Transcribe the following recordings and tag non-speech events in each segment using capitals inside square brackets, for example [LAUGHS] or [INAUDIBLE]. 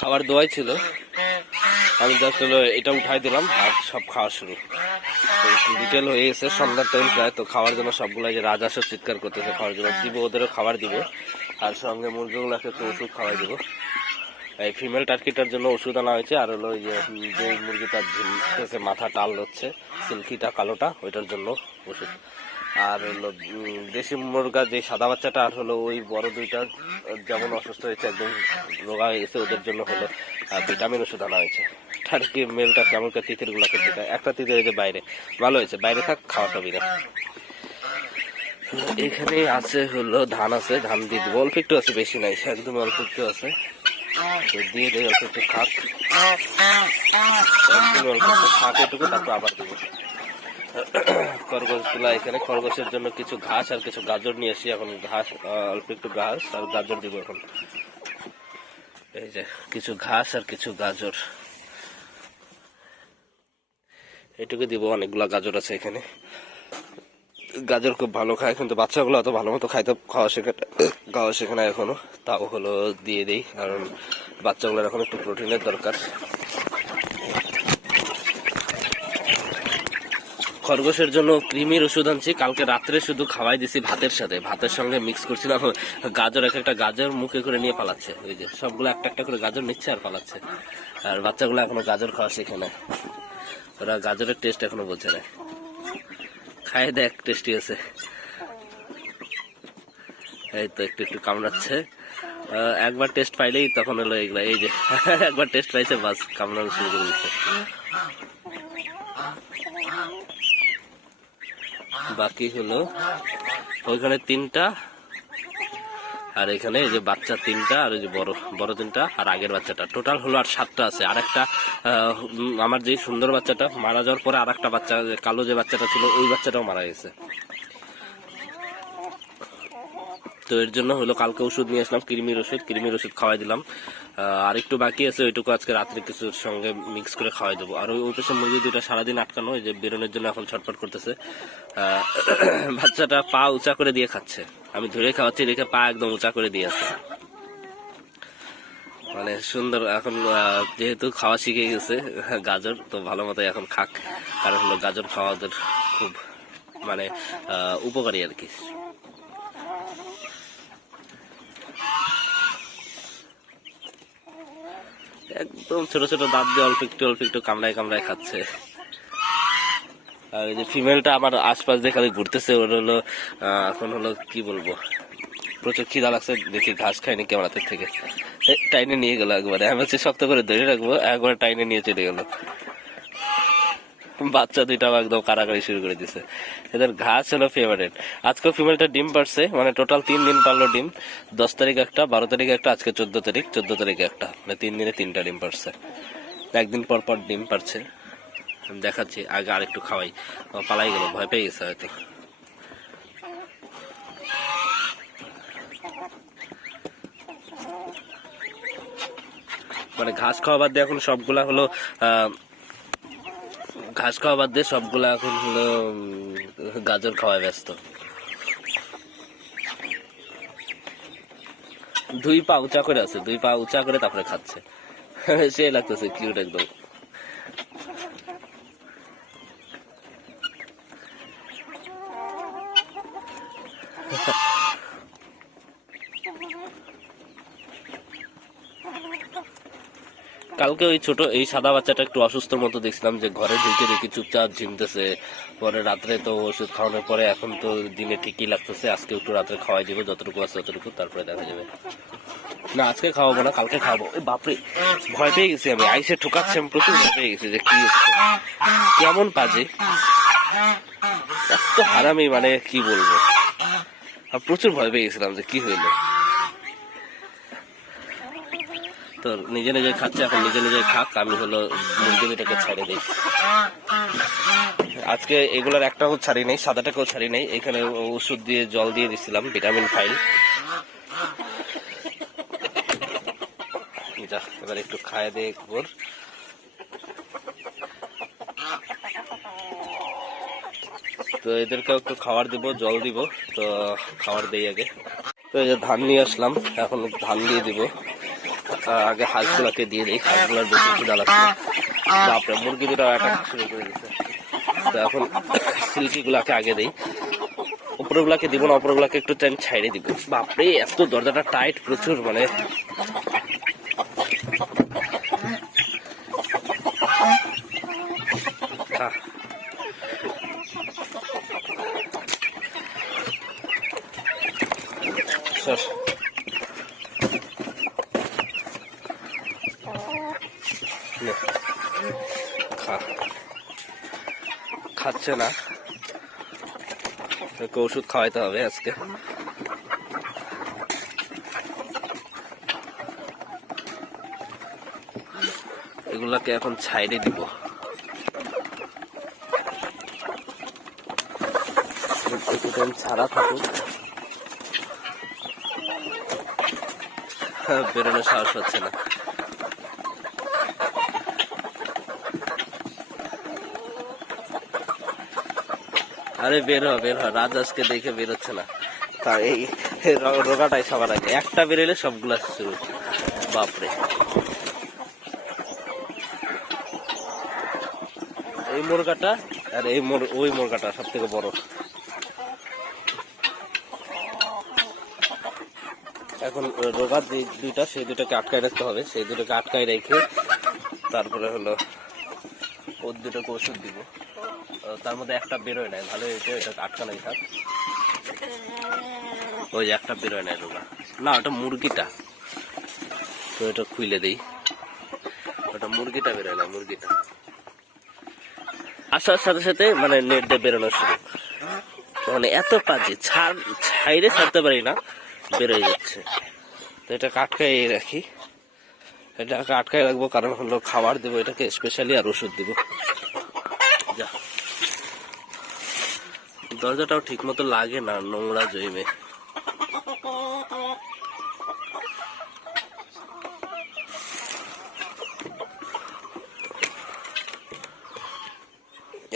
খাবার দোয়াই ছিল। আমি জাস্ট হলো এটা উঠাই দিলাম আর সব খাওয়া শুরু। বিকেল হয়ে গেছে, সন্ধ্যার টাইম প্রায়, তো খাওয়ার জন্য সবগুলো যে রাজাসব চিৎকার করতেছে, খাওয়ার জন্য দিব, ওদেরও খাবার দিব। আর সঙ্গে মুরগিগুলোকে একটু ওষুধ খাওয়াই দিব। এই ফিমেল টার্কিটার জন্য ওষুধ আনা হয়েছে, আর হলো যে যে মুরগিটা ঝিমতেছে মাথা টাল হচ্ছে, সিল্কিটা, কালোটা, ওইটার জন্য ওষুধ। আর হলো দেশি মুরগা যে সাদা বাচ্চাটা, আর হলো ওই বড় দুইটা যেমন অসুস্থ হয়েছে, একদম রোগা হয়ে গেছে ওদের জন্য হলো ভিটামিন ওষুধ আনা হয়েছে। টার্কি মেলটা কেমন করে তিতির গুলাকে দিতে একটা তিতির যে বাইরে, ভালো হয়েছে। বাইরে থাক খাওয়াটা বিনা এখানে আছে হলো, ধান আছে, ধান দিয়ে দিব। অল্প একটু আছে, বেশি নাই, একদম অল্প একটু আছে। দিয়ে দেয় অল্প একটু খাক। অল্প একটু খাক, এটুকু, তারপর আবার দেবো। খরগোশগুলা এখানে। খরগোশের জন্য কিছু ঘাস আর কিছু গাজর নিয়ে আসি এখন। ঘাস অল্প একটু ঘাস আর গাজর দিব এখন। এই যে, কিছু ঘাস আর কিছু গাজর। এটুকু দিব, অনেকগুলা গাজর আছে এখানে। গাজর খুব ভালো খায়, কিন্তু বাচ্চাগুলো অত ভালো মতো খাইতে খাওয়া শেখা, খাওয়া শেখে না এখনও। তাও হলো দিয়ে দিই, কারণ বাচ্চাগুলোর এখন একটু প্রোটিনের দরকার। খরগোশের জন্য কৃমির ওষুধ আনছি। কালকে রাত্রে শুধু খাওয়াই দিছি ভাতের সাথে। ভাতের সঙ্গে মিক্স করছিলাম। গাজর, এক একটা গাজর মুখে করে নিয়ে পালাচ্ছে। ওই যে সবগুলো একটা একটা করে গাজর নিচ্ছে আর পালাচ্ছে। আর বাচ্চাগুলো এখনও গাজর খাওয়া শেখে না ওরা গাজরের টেস্ট এখনও বোঝে না খায় দেখ টেস্টি আছে। এই তো একটু একটু কামড়াচ্ছে। একবার টেস্ট পাইলেই তখন হলো এগুলা। এই যে, [LAUGHS] একবার টেস্ট পাইছে, বাস কামড়ানো শুরু করে দিচ্ছে। বাকি হলো ওইখানে তিনটা, আর এখানে এই যে বাচ্চা তিনটা, আর ওই যে বড় বড় তিনটা, আর আগের বাচ্চাটা। টোটাল হলো আর সাতটা আছে। আর একটা আমার যে সুন্দর বাচ্চাটা, মারা যাওয়ার পরে আর একটা বাচ্চা কালো যে বাচ্চাটা ছিল, ওই বাচ্চাটাও মারা গেছে। তো এর জন্য হলো কালকে ওষুধ নিয়ে আসলাম, কৃমির ওষুধ কৃমির ওষুধ খাওয়াই দিলাম। আর একটু বাকি আছে, ওইটুকু আজকে রাত্রে কিছুর সঙ্গে মিক্স করে খাওয়াই দেবো। আর ওই ওই পাশে মুরগি দুটা সারাদিন আটকানো ওই যে বেরোনোর জন্য এখন ছটফট করতেছে [COUGHS] বাচ্চাটা পা উঁচা করে দিয়ে খাচ্ছে। আমি ধরে খাওয়াচ্ছি, দেখে পা একদম উঁচা করে দিয়ে আছে। মানে সুন্দর, এখন যেহেতু খাওয়া শিখে গেছে, [LAUGHS] গাজর তো ভালো মতো এখন খাক। কারণ হলো গাজর খাওয়া ওদের খুব মানে উপকারী আর কি। একদম ছোট ছোট দাঁত দিয়ে অল্প একটু অল্প একটু কামড়ায় কামড়ায় খাচ্ছে। আর এই যে ফিমেলটা আমার আশপাশ দিয়ে খালি ঘুরতেছে, ওর হলো এখন হলো কি বলব? প্রচুর খিদা লাগছে, দেখি ঘাস খাইনি কেমন থেকে। টাইনে নিয়ে গেলো একবারে। আমি হচ্ছে শক্ত করে ধরে রাখব, একবার টাইনে নিয়ে চলে গেল। বাচ্চা দুইটাও একদম কারাকারি শুরু করে দিছে। এদের ঘাস হলো ফেভারিট আজকে ফিমেলটা ডিম পারছে মানে টোটাল তিন দিন পারল ডিম। দশ তারিখ একটা, বারো তারিখ একটা, আজকে চোদ্দ তারিখ, চোদ্দ তারিখে একটা। মানে তিন দিনে তিনটা ডিম পারছে একদিন পর পর ডিম পারছে আমি দেখাচ্ছি, আগে আরেকটু খাওয়াই। পালাই গেল, ভয় পেয়ে গেছে হয়তো। মানে ঘাস খাওয়া বাদ দিয়ে এখন সবগুলা হলো ঘাস খাওয়া বাদ দিয়ে সবগুলা এখন হলো গাজর খাওয়ায় ব্যস্ত। দুই পা উঁচা করে আছে, দুই পা উঁচা করে তারপরে খাচ্ছে। [LAUGHS] সে লাগতেছে কিউট একদম। [LAUGHS] কালকে ওই ছোট, এই সাদা বাচ্চাটা একটু অসুস্থ মতো দেখছিলাম যে ঘরে ঢুকে দেখি চুপচাপ ঝিমতেছে। পরে রাত্রে তো ওষুধ খাওয়ানোর পরে এখন তো দিনে ঠিকই লাগতেছে, আজকে একটু রাত্রে খাওয়াই দিব, যতটুকু আছে ততটুকু, তারপরে দেখা যাবে। না, আজকে খাওয়াবো না, কালকে এই বাপরে, ভয় পেয়ে গেছি আমি, আইসে ঠোকাচ্ছে আমি প্রচুর ভয় পেয়ে গেছি যে কি কেমন পাজে? এত হারামি মানে কি বলব? আর প্রচুর ভয় পেয়ে গেছিলাম যে কি হইল। তো নিজে নিজে খাচ্ছে, এখন নিজে নিজে খাক, আমি হলো মুরগি দুটাকে ছেড়ে দিই। আজকে এগুলোর একটাও ছাড়ি নেই, সাদাটাকেও ছাড়ি নেই, এখানে ওষুধ দিয়ে জল দিয়ে দিছিলাম, ভিটামিন ফাইল। যা, এবার একটু খায় দে একবার। তো এদেরকেও একটু খাবার দিব, জল দিব, তো খাবার দেই আগে। তো এই যে ধান নিয়ে আসলাম, এখন ধান দিয়ে দিব। আগে হাঁসগুলাকে দিয়ে দিই, হাঁসগুলার বেশি খিদা লাগছে বাপরে মুরগি দুটো অ্যাটাক শুরু করে দিচ্ছে তো এখন সিল্কি গুলাকে আগে দিই। উপরগুলাকে দিব না, উপরগুলাকে একটু টাইম ছাইড়ে দিব। বাপরে, এত দরজাটা টাইট প্রচুর মানে। আহ। খাচ্ছে না। ওষুধ খাওয়াইতে হবে আজকে। এগুলাকে এখন ছাইড়ে দিব। ছাড়া থাকুক। বেরোনোর সাহস হচ্ছে না। আরে বের হ বের হ রাজাসকে দেখে বেরোচ্ছে না। তা এই রোগাটাই সবার আগে। একটা বেরোলে সবগুলা শুরু বাপরে। এই মুরগাটা আর এই ওই মুরগাটা সব থেকে বড়। এখন রোগা দুইটা, সেই দুটাকে আটকায় রাখতে হবে। সেই দুটোকে আটকায় রেখে তারপরে হলো ওর দুটোকে ওষুধ দিব। তার মধ্যে একটা বেরোয় নাই। ভালো হয়েছে, এটা থাক। ওই যে একটা বেরোয় নাই রোগা। না, ওটা মুরগিটা। তো এটা খুলে দেই। ওটা মুরগিটা বেরোয় না মুরগিটা। আসার সাথে সাথে মানে নেট দিয়ে বেরোনো শুরু। মানে এত পাজি, ছাড়, ছাইরে ছাড়তে পারি না, বেরোয় যাচ্ছে। তো এটা আটকাই রাখি। এটাকে আটকাই রাখব, কারণ হলো খাবার দেবো, এটাকে স্পেশালি আর ওষুধ দেবো। দরজাটাও ঠিক মতো লাগে না, নোংরা জমে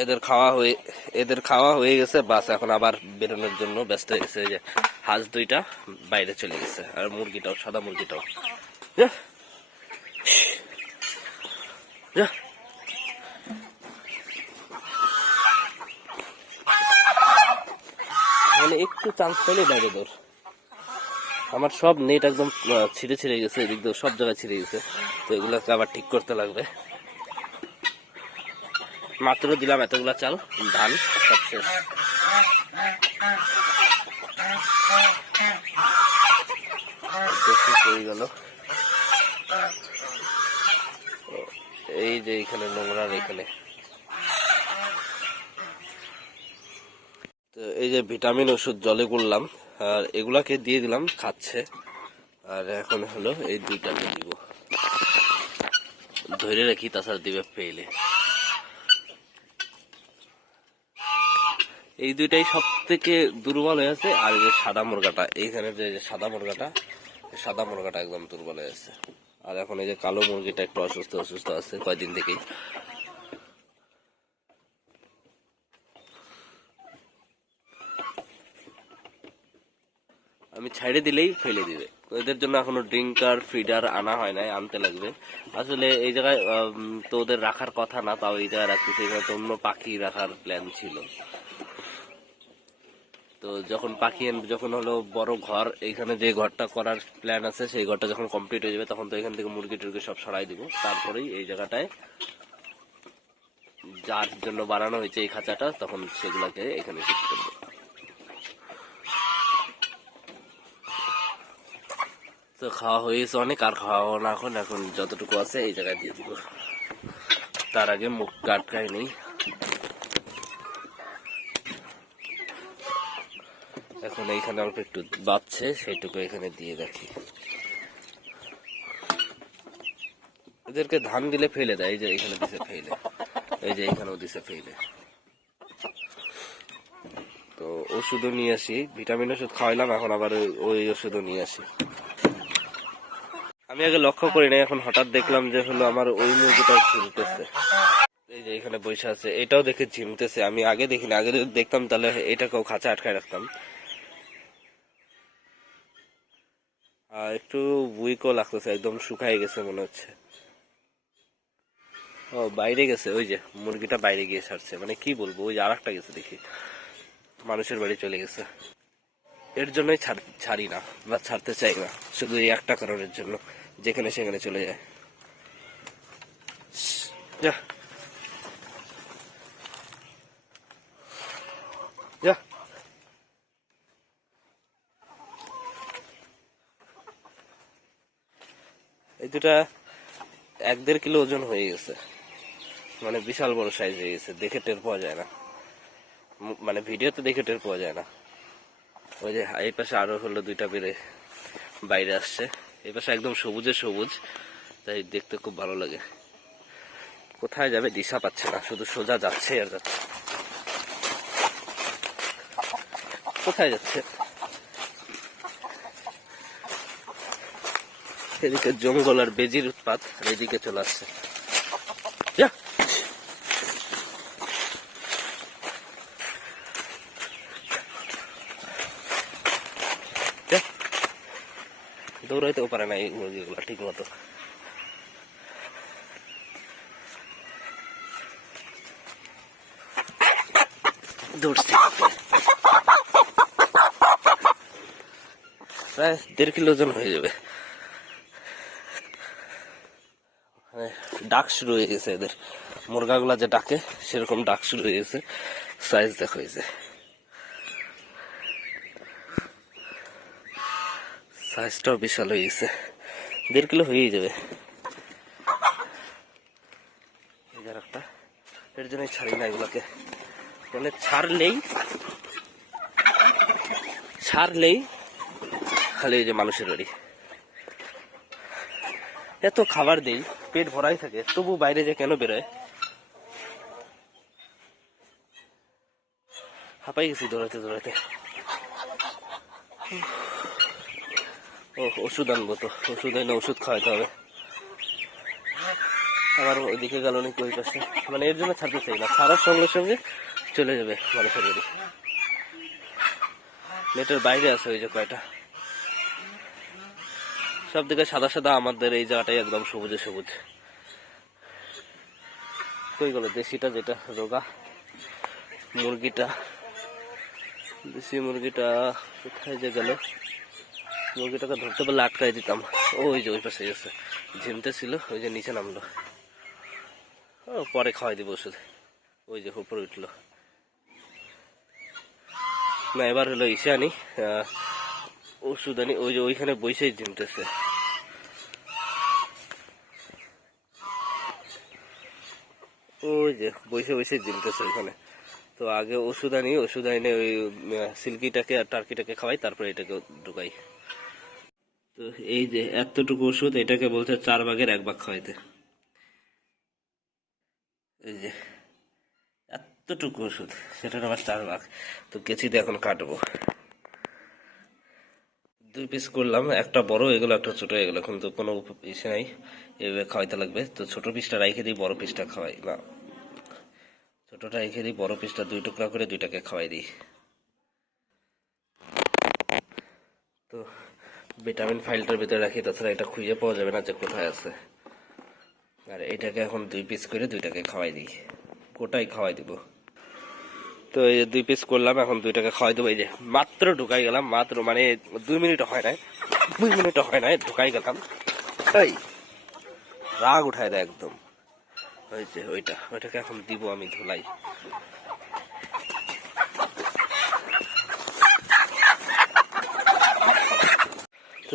এদের খাওয়া হয়ে, এদের খাওয়া হয়ে গেছে, বাস এখন আবার বেরোনোর জন্য ব্যস্ত হয়ে গেছে যে হাঁস দুইটা বাইরে চলে গেছে, আর মুরগিটাও, সাদা মুরগিটাও। যা। মানে একটু চান্স পেলে বাইরে দৌড়। আমার সব নেট একদম ছিঁড়ে ছিঁড়ে গেছে, এদিক দিয়ে সব জায়গায় ছিঁড়ে গেছে। তো এগুলোকে আবার ঠিক করতে লাগবে। মাত্র দিলাম এতগুলা চাল, ধান, সব শেষ। এই যে এখানে নোংরার এখানে। এই যে ভিটামিন ওষুধ জলে করলাম আর এগুলাকে দিয়ে দিলাম, খাচ্ছে। আর এখন হলো এই দুইটাকে দিব। ধরে রাখি তাছাড়া দিবে পেলে এই দুইটাই সব থেকে দুর্বল হয়ে আছে, আর যে সাদা মুরগাটা, এইখানে যে সাদা মুরগাটা সাদা মুরগাটা একদম দুর্বল হয়ে আছে। আর এখন এই যে কালো মুরগিটা একটু অসুস্থ অসুস্থ আছে কয়দিন থেকেই। আমি ছাইড়ে দিলেই ফেলে দিবে। এদের জন্য এখনও ড্রিঙ্কার ফিডার আনা হয় নাই, আনতে লাগবে। আসলে এই জায়গায় তো ওদের রাখার কথা না, তাও এই জায়গায় রাখতেছে এখানে তো অন্য পাখি রাখার প্ল্যান ছিল। তো যখন পাখি যখন হলো বড় ঘর, এইখানে যে ঘরটা করার প্ল্যান আছে, সেই ঘরটা যখন কমপ্লিট হয়ে যাবে, তখন তো এখান থেকে মুরগি টুরগি সব সরাই দিব। তারপরেই এই জায়গাটায় যার জন্য বানানো হয়েছে এই খাঁচাটা, তখন সেগুলাকে এখানে শিফট করব। তো খাওয়া হয়েছে অনেক, আর খাওয়া না এখন এখন যতটুকু আছে এই জায়গায় দিয়ে দিব। তার আগে মুখ কাটকাই নেই। এখন এইখানে অল্প একটু বাচ্চে সেইটুকু এখানে দিয়ে রাখি। এদেরকে ধান দিলে ফেলে দেয়, এই যে এখানে দিছে ফেলে। এই যে এখানেও দিছে ফেলে। তো ওষুধও নিয়ে আসি, ভিটামিন ওষুধ খাওয়াইলাম, এখন আবার ওই ওষুধও নিয়ে আসি। আমি আগে লক্ষ্য করি না এখন হঠাৎ দেখলাম যে হলো আমার ওই মুরগিটাও ঝিমতেছে এই যে এখানে বসে আছে, এটাও দেখে ঝিমতেছে, আমি আগে দেখিনি, আগে যদি দেখতাম তাহলে এটাকেও খাঁচা আটকায় রাখতাম। আর একটু উইকও লাগতেছে, একদম শুকায় গেছে মনে হচ্ছে। ও, বাইরে গেছে, ওই যে মুরগিটা বাইরে গিয়ে ছাড়ছে মানে কি বলব, ওই যে আর একটা গেছে দেখি। মানুষের বাড়ি চলে গেছে। এর জন্যই ছাড়ি না, বা ছাড়তে চাই না, শুধু এই একটা কারণের জন্য। যেখানে সেখানে চলে যায়। যা। যা। এই দুটা এক দেড় কিলো ওজন হয়ে গেছে। মানে বিশাল বড় সাইজ হয়ে গেছে। দেখে টের পাওয়া যায় না। মানে ভিডিওতে দেখে টের পাওয়া যায় না। ওই যে এই পাশে আরও হলো দুইটা বেড়ে বাইরে আসছে। এই পাশে একদম সবুজে সবুজ, তাই দেখতে খুব ভালো লাগে। কোথায় যাবে দিশা পাচ্ছে না, শুধু সোজা যাচ্ছে আর যাচ্ছে। কোথায় যাচ্ছে? এদিকে জঙ্গল আর বেজির উৎপাত এদিকে চলে আসছে। দৌড়াইতেও পারে না এই মুরগিগুলো ঠিক মতো প্রায় দেড় কিলো ওজন হয়ে যাবে। মানে ডাক শুরু হয়ে গেছে এদের। মুরগাগুলা যে ডাকে, সেরকম ডাক শুরু হয়ে গেছে। সাইজ দেখো হয়েছে। সাইজটাও বিশাল হয়ে গেছে। দেড় কিলো হয়েই যাবে। একটা এর জন্যই ছাড়ি না এগুলোকে। মানে ছাড়লেই ছাড়লেই খালি যে মানুষের বাড়ি। এত খাবার দেই পেট ভরাই থাকে। তবু বাইরে যে কেন বেরোয়? হাঁপাই গেছি দৌড়াতে দৌড়াতে। ও ওষুধ আনব তো। ওষুধ এনে ওষুধ খাওয়াতে হবে। আবার ওইদিকে গেল নাকি ওই পাশে। মানে এর জন্য ছাড়তে চাই না। ছাড়ার সঙ্গে সঙ্গে চলে যাবে মানুষের বাড়ি। নেটের বাইরে আছে ওই যে কয়টা। সব দিকে সাদা সাদা আমাদের এই জায়গাটাই একদম সবুজে সবুজ। কই গেল? দেশিটা যেটা, রোগা। মুরগিটা। দেশি মুরগিটা কোথায় যে গেল? মুরগিটাকে ধরতে পারলে আটকাই দিতাম। ওই যে ওই পাশে গেছে। ঝিমতে ছিল, ওই যে নিচে নামলো। পরে খাওয়াই দিব ওষুধ। ওই যে উপরে উঠল। না, এবার হলো ইসে আনি ওষুধ আনি। ওই যে ওইখানে বসেই ঝিমতেছে। ওই যে বসে বসে ঝিমতেছে ওইখানে। তো আগে ওষুধ আনি ওষুধ আনি ওই সিল্কিটাকে আর টার্কিটাকে খাওয়াই, তারপরে এটাকে ঢুকাই। তো এই যে এতটুকু ওষুধ, এটাকে বলছে চার ভাগের এক ভাগ খাওয়াইতে। এই যে এতটুকু ওষুধ, সেটার আবার চার ভাগ। তো কেচিতে এখন কাটবো। দুই পিস করলাম, একটা বড়, এগুলো একটা ছোট, এগুলো কিন্তু কোনো ইসে নাই, এভাবে খাওয়াইতে লাগবে। তো ছোট পিসটা রাইখে দিই, বড় পিসটা খাওয়াই, না। ছোটটা রেখে দিই, বড় পিসটা দুই টুকরা করে দুইটাকে খাওয়াই দিই। তো ভিটামিন ফাইলটার ভিতরে রাখি, তাছাড়া এটা খুঁজে পাওয়া যাবে না যে কোথায় আছে। আর এটাকে এখন দুই পিস করে দুইটাকে খাওয়াই দিই। গোটাই খাওয়াই দিব। তো এই দুই পিস করলাম, এখন দুইটাকে খাওয়াই দেবো। এই যে মাত্র ঢুকাই গেলাম, মাত্র মানে দুই মিনিট হয় নাই, দুই মিনিট হয় নাই, ঢুকাই গেলাম। এই, রাগ উঠায় দেয় একদম। ওই যে ওইটা, ওইটাকে এখন দিব আমি ধুলাই।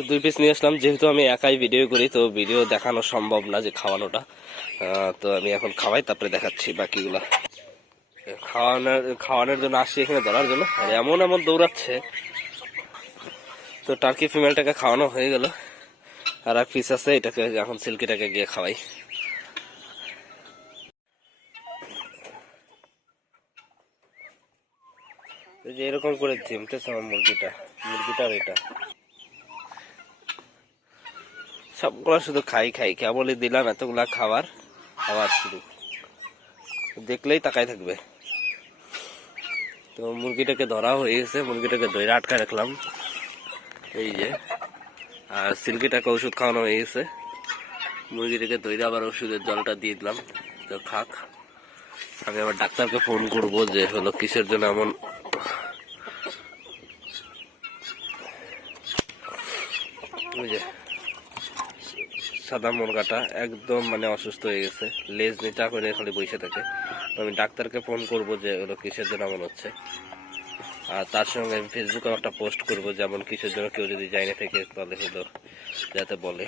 তো দুই পিস নিয়ে আসলাম। যেহেতু আমি একাই ভিডিও করি, তো ভিডিও দেখানো সম্ভব না যে খাওয়ানোটা। তো আমি এখন খাওয়াই, তারপরে দেখাচ্ছি বাকিগুলা। খাওয়ানোর খাওয়ানোর জন্য আসছি এখানে ধরার জন্য। আর এমন এমন দৌড়াচ্ছে। তো টার্কি ফিমেলটাকে খাওয়ানো হয়ে গেল। আর এক পিস আছে, এটাকে এখন সিল্কিটাকে গিয়ে খাওয়াই। এরকম করে ঝিমতেছে আমার মুরগিটা মুরগিটা এটা। সবগুলো শুধু খাই খাই কেবলই দিলাম, এতগুলা খাবার খাবার শুধু দেখলেই তাকাই থাকবে। তো মুরগিটাকে ধরা হয়ে গেছে, মুরগিটাকে ধরে আটকায় রাখলাম। এই যে। আর সিল্কিটাকে ওষুধ খাওয়ানো হয়ে গেছে। মুরগিটাকে দইরে আবার ওষুধের জলটা দিয়ে দিলাম। তো খাক। আমি আবার ডাক্তারকে ফোন করব যে, হলো কিসের জন্য এমন যে। সাদা মুরগাটা একদম মানে অসুস্থ হয়ে গেছে। লেজ নিচা করে খালি বসে থাকে। আমি ডাক্তারকে ফোন করব যে ওগুলো কিসের জন্য এমন হচ্ছে। আর তার সঙ্গে আমি ফেসবুকে একটা পোস্ট করব, যেমন কিসের জন্য কেউ যদি জানে থেকে তাহলে হলো যাতে বলে।